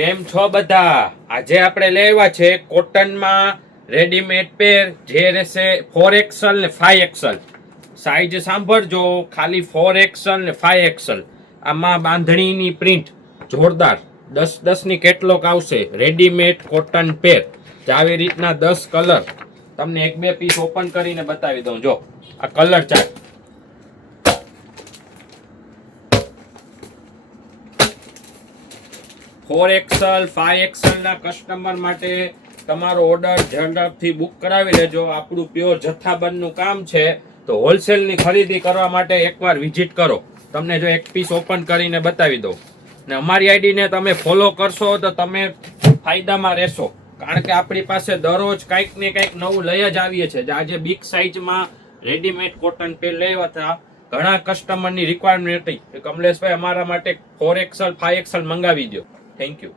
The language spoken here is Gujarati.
કેમ છો બધા? આજે આપણે લેવા છે કોટનમાં રેડીમેડ પેર જે રહેશે 4XL ને 5XL. સાઈઝ સાંભળજો, ખાલી 4XL ને 5XL. આમાં બાંધણીની પ્રિન્ટ જોરદાર 10-10 ની કેટલોક આવશે. રેડીમેડ કોટન પેર આવી રીતના 10 કલર તમને એક બે પીસ ઓપન કરીને બતાવી દઉં. જો આ કલર ચાર્ટ 4XL 5XL ના કસ્ટમર માટે તમારો ઓર્ડર ઝડપથી બુક કરાવી લેજો. આપણું પ્યોર જથ્થાબંધનું કામ છે, તો હોલસેલની ખરીદી કરવા માટે એકવાર વિઝિટ કરો. તમને જો એક પીસ ઓપન કરીને બતાવી દઉં. ને અમારી આઈડીને તમે ફોલો કરશો તો તમે ફાયદામાં રહેશો, કારણ કે આપણી પાસે દરરોજ કંઈક ને કંઈક નવું લઈ જ આવીએ છીએ. આજે બિગ સાઇઝમાં રેડીમેડ કોટન પેર લેવા હતા, ઘણા કસ્ટમરની રિક્વાયરમેન્ટ હતી કે કમલેશભાઈ અમારા માટે 4XL 5XL મંગાવી દો. Thank you.